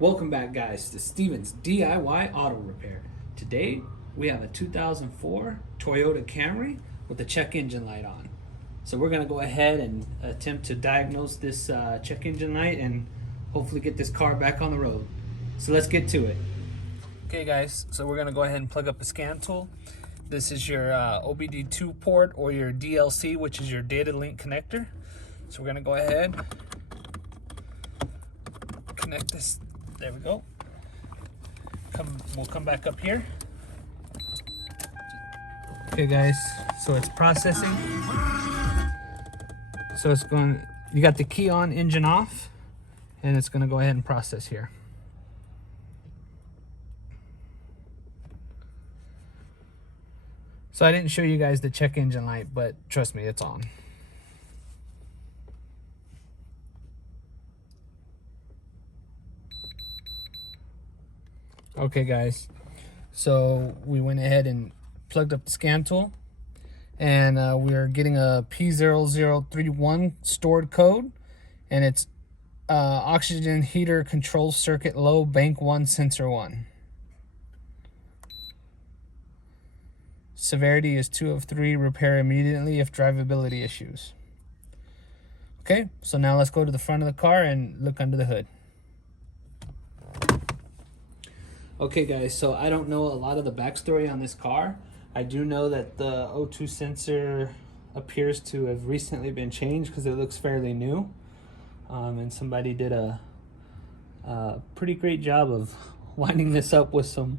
Welcome back, guys, to Steven's DIY Auto Repair. Today we have a 2004 Toyota Camry with the check engine light on. So we're going to go ahead and attempt to diagnose this check engine light and hopefully get this car back on the road. So let's get to it. Okay, guys, so we're going to go ahead and plug up a scan tool. This is your OBD2 port or your DLC, which is your data link connector. So we're going to go ahead, connect this. There we go. We'll come back up here. Okay, guys, so it's processing. So it's going, you got the key on, engine off, and it's going to go ahead and process here. So I didn't show you guys the check engine light, but trust me, it's on. Okay, guys, so we went ahead and plugged up the scan tool, and we are getting a P0031 stored code, and it's oxygen heater control circuit low, bank 1, sensor 1. Severity is 2 of 3, repair immediately if drivability issues. Okay, so now let's go to the front of the car and look under the hood. Okay, guys, so I don't know a lot of the backstory on this car. I do know that the O2 sensor appears to have recently been changed because it looks fairly new. And somebody did a pretty great job of winding this up with some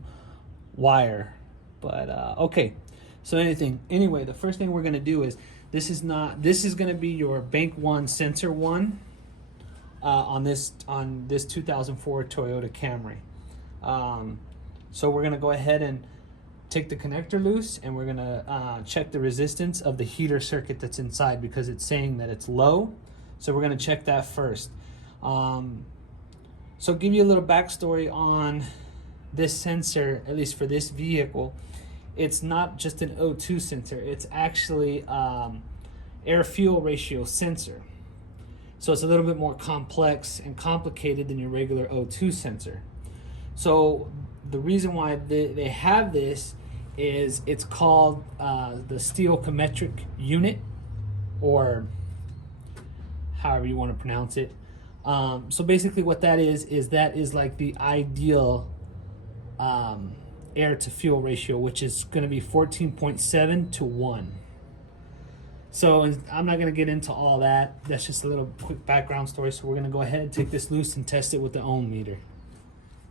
wire. But okay, so anyway, the first thing we're gonna do is, this is gonna be your bank 1 sensor 1 on this 2004 Toyota Camry. So we're gonna go ahead and take the connector loose, and we're gonna check the resistance of the heater circuit that's inside, because it's saying that it's low. So we're gonna check that first. So give you a little backstory on this sensor, at least for this vehicle. It's not just an O2 sensor, it's actually air fuel ratio sensor. So it's a little bit more complex and complicated than your regular O2 sensor. So the reason why they have this is it's called the stoichiometric unit, or however you want to pronounce it. So basically what that is like the ideal air to fuel ratio, which is going to be 14.7 to 1. So I'm not going to get into all that. That's just a little quick background story. So we're going to go ahead and take this loose and test it with the ohm meter.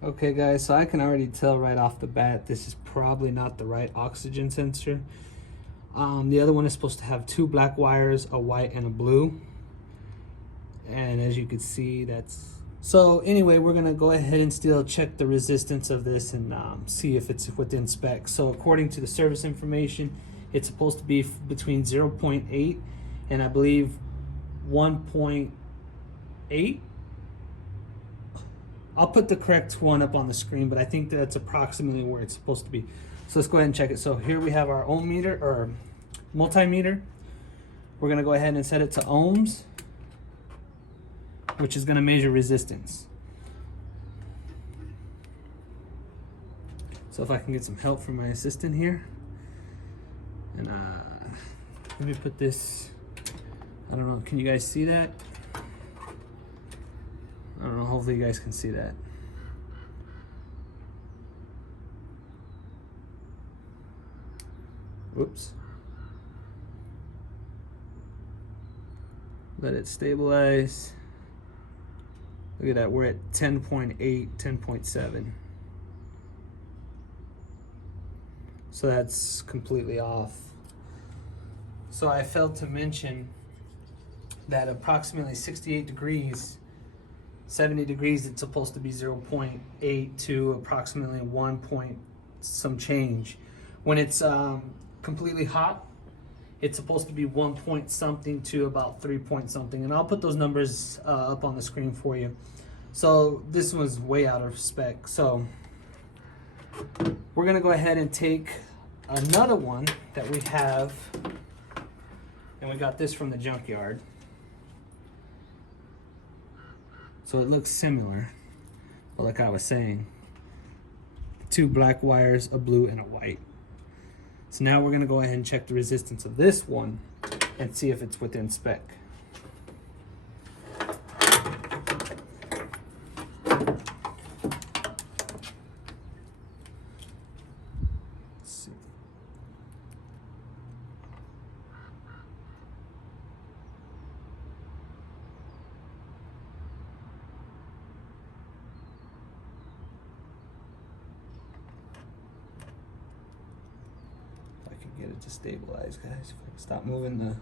Okay, guys, so I can already tell right off the bat this is probably not the right oxygen sensor. The other one is supposed to have 2 black wires, a white and a blue. And as you can see, that's... So anyway, we're gonna go ahead and still check the resistance of this and see if it's within specs. So according to the service information, it's supposed to be between 0.8 and I believe 1.8. I'll put the correct one up on the screen, but I think that's approximately where it's supposed to be. So let's go ahead and check it. So here we have our ohm meter, or multimeter. We're gonna go ahead and set it to ohms, which is gonna measure resistance. So if I can get some help from my assistant here. And let me put this, I don't know, can you guys see that? I don't know, hopefully you guys can see that. Whoops. Let it stabilize. Look at that, we're at 10.8, 10.7. So that's completely off. So I failed to mention that approximately 68 degrees, 70 degrees, it's supposed to be 0.8 to approximately 1 point some change. When it's completely hot, it's supposed to be 1 point something to about 3 point something. And I'll put those numbers up on the screen for you. So this was way out of spec. So we're gonna go ahead and take another one that we have, and we got this from the junkyard. So it looks similar. But like I was saying, 2 black wires, a blue and a white. So now we're gonna go ahead and check the resistance of this one and see if it's within spec. Get it to stabilize, guys. If I can stop moving the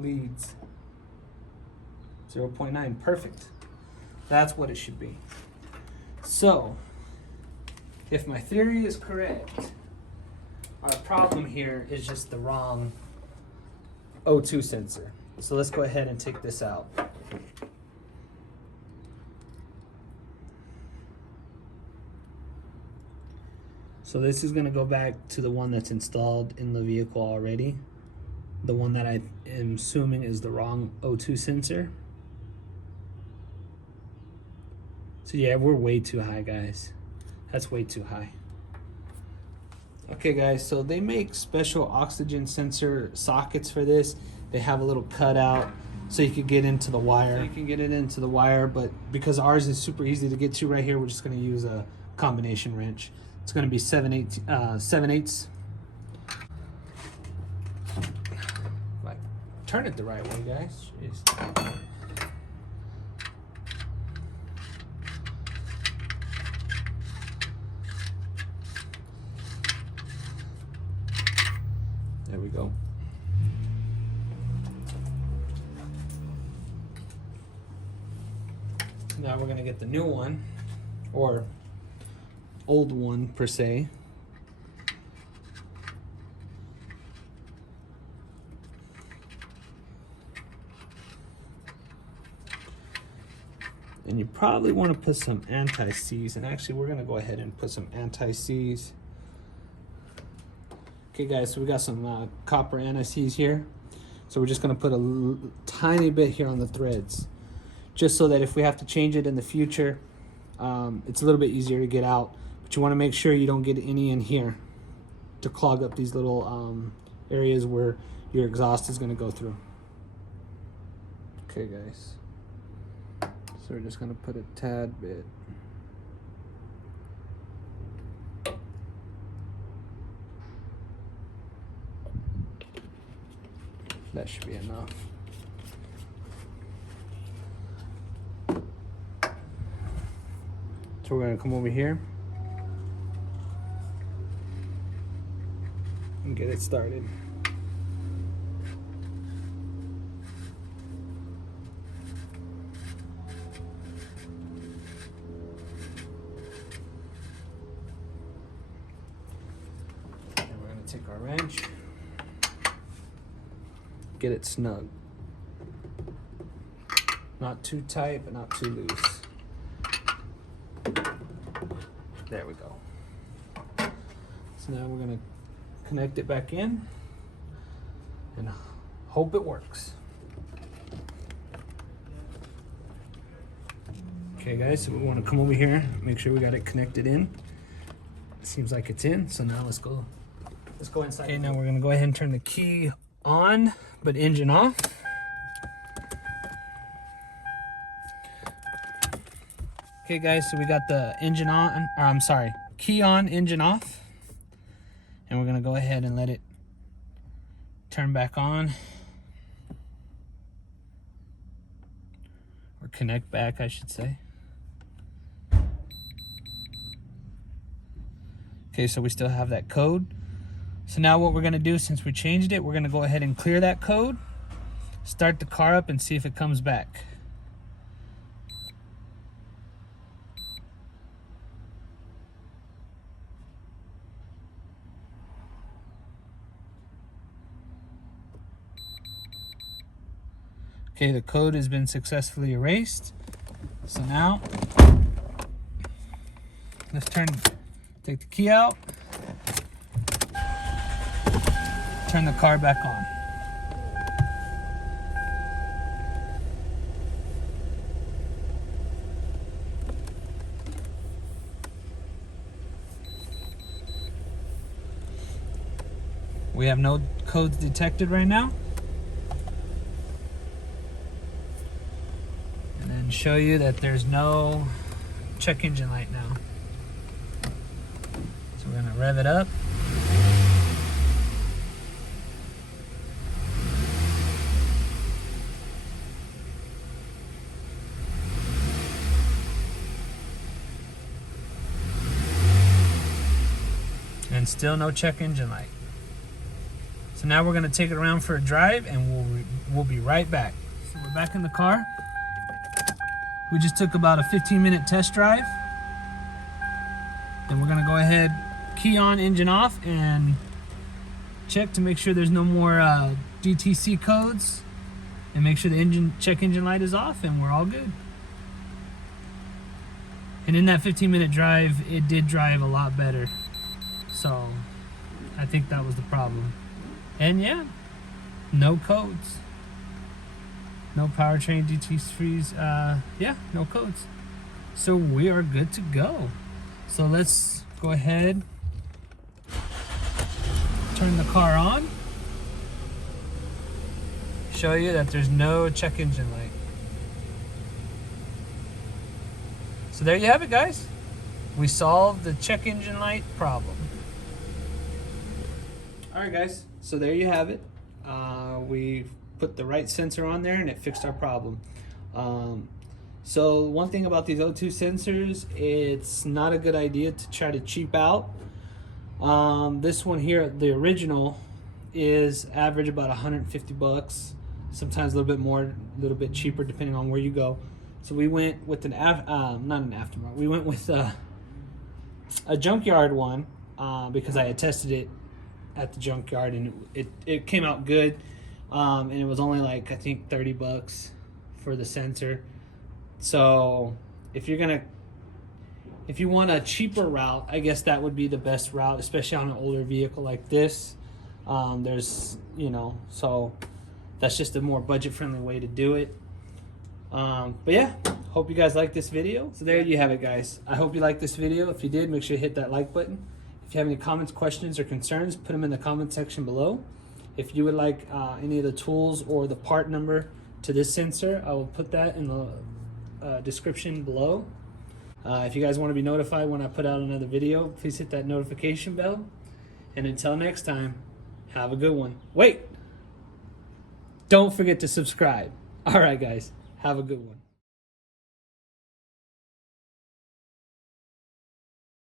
leads. 0.9, perfect. That's what it should be. So, if my theory is correct, our problem here is just the wrong O2 sensor. So let's go ahead and take this out. So this is gonna go back to the one that's installed in the vehicle already. The one that I am assuming is the wrong O2 sensor. So yeah, we're way too high, guys. That's way too high. Okay guys, so they make special oxygen sensor sockets for this. They have a little cutout so you could get into the wire. So you can get it into the wire, but because ours is super easy to get to right here, we're just gonna use a combination wrench. It's going to be 7/8. Like, turn it the right way, guys. Jeez. There we go. Now we're going to get the new one, or old one per se. And you probably want to put some anti-seize, and actually we're going to go ahead and put some anti-seize. Okay guys, so we got some copper anti-seize here. So we're just going to put a tiny bit here on the threads, just so that if we have to change it in the future, it's a little bit easier to get out. But you want to make sure you don't get any in here to clog up these little areas where your exhaust is going to go through. Okay guys, so we're just going to put a tad bit. That should be enough. So we're going to come over here and get it started. And we're going to take our wrench, get it snug. Not too tight, but not too loose. There we go. So now we're going to connect it back in and hope it works. Okay guys, so we want to come over here, make sure we got it connected in. It seems like it's in, so now let's go inside. Okay, now we're going to go ahead and turn the key on, but engine off. Okay guys, so we got the engine on, or I'm sorry, key on, engine off. And we're gonna go ahead and let it turn back on. Or connect back, I should say. Okay, so we still have that code. So now what we're gonna do, since we changed it, we're gonna go ahead and clear that code, start the car up and see if it comes back. Okay, the code has been successfully erased. So now, let's take the key out, turn the car back on. We have no codes detected right now. And then show you that there's no check engine light now. So we're gonna rev it up. And still no check engine light. So now we're gonna take it around for a drive, and we'll be right back. So we're back in the car. We just took about a 15-minute test drive. Then we're gonna go ahead, key on, engine off, and check to make sure there's no more DTC codes, and make sure the check engine light is off, and we're all good. And in that 15-minute drive, it did drive a lot better. So I think that was the problem. And yeah, no codes. No powertrain DTCs, yeah, no codes. So we are good to go. So let's go ahead, turn the car on, show you that there's no check engine light. So there you have it, guys. We solved the check engine light problem. All right, guys, so there you have it. We put the right sensor on there and it fixed our problem. So one thing about these O2 sensors, it's not a good idea to try to cheap out. This one here, the original, is average about 150 bucks, sometimes a little bit more, a little bit cheaper depending on where you go. So we went with not an aftermarket, we went with a junkyard one because I had tested it at the junkyard and it came out good. And it was only like, I think 30 bucks for the sensor. So if you want a cheaper route, I guess that would be the best route, especially on an older vehicle like this. There's, so that's just a more budget friendly way to do it. But yeah, hope you guys like this video. So there you have it, guys. I hope you liked this video. If you did, make sure to hit that like button. If you have any comments, questions, or concerns, put them in the comment section below. If you would like any of the tools or the part number to this sensor, I will put that in the description below. If you guys want to be notified when I put out another video, please hit that notification bell. And until next time, have a good one. Wait! Don't forget to subscribe. All right, guys. Have a good one.